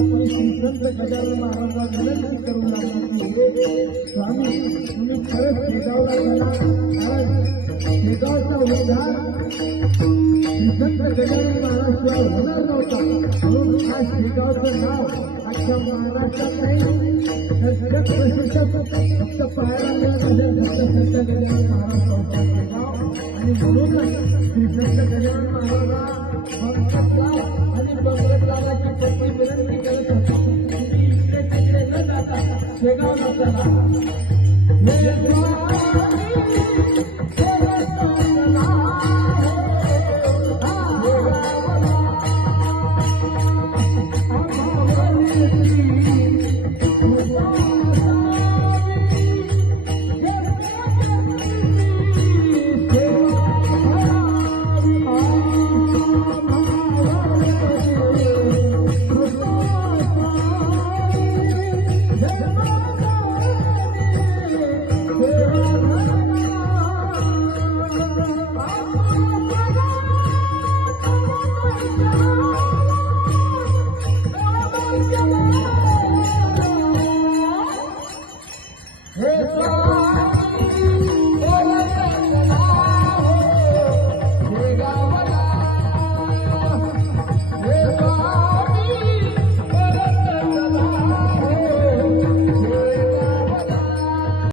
आपले श्रीसंत गजानन महाराज विनंती करू लागले, स्वामी तुम्ही खरंच शेगावला गेला, कारण शेगावचा उद्धार श्रीसंत गजानन महाराज होणार नव्हता, म्हणून आज शेगावचं नाव अख्ख्या महाराष्ट्रात नाही तर फक्त पाहायला मिळत असेल संत गजानन महाराज संस्थान शेगाव. आणि म्हणूनच श्रीसंत गजानन महाराज आणि बंगलाची पत्नी विनंती करत होती, तुम्ही इकडे तिकडे न जाता शेगावला चला.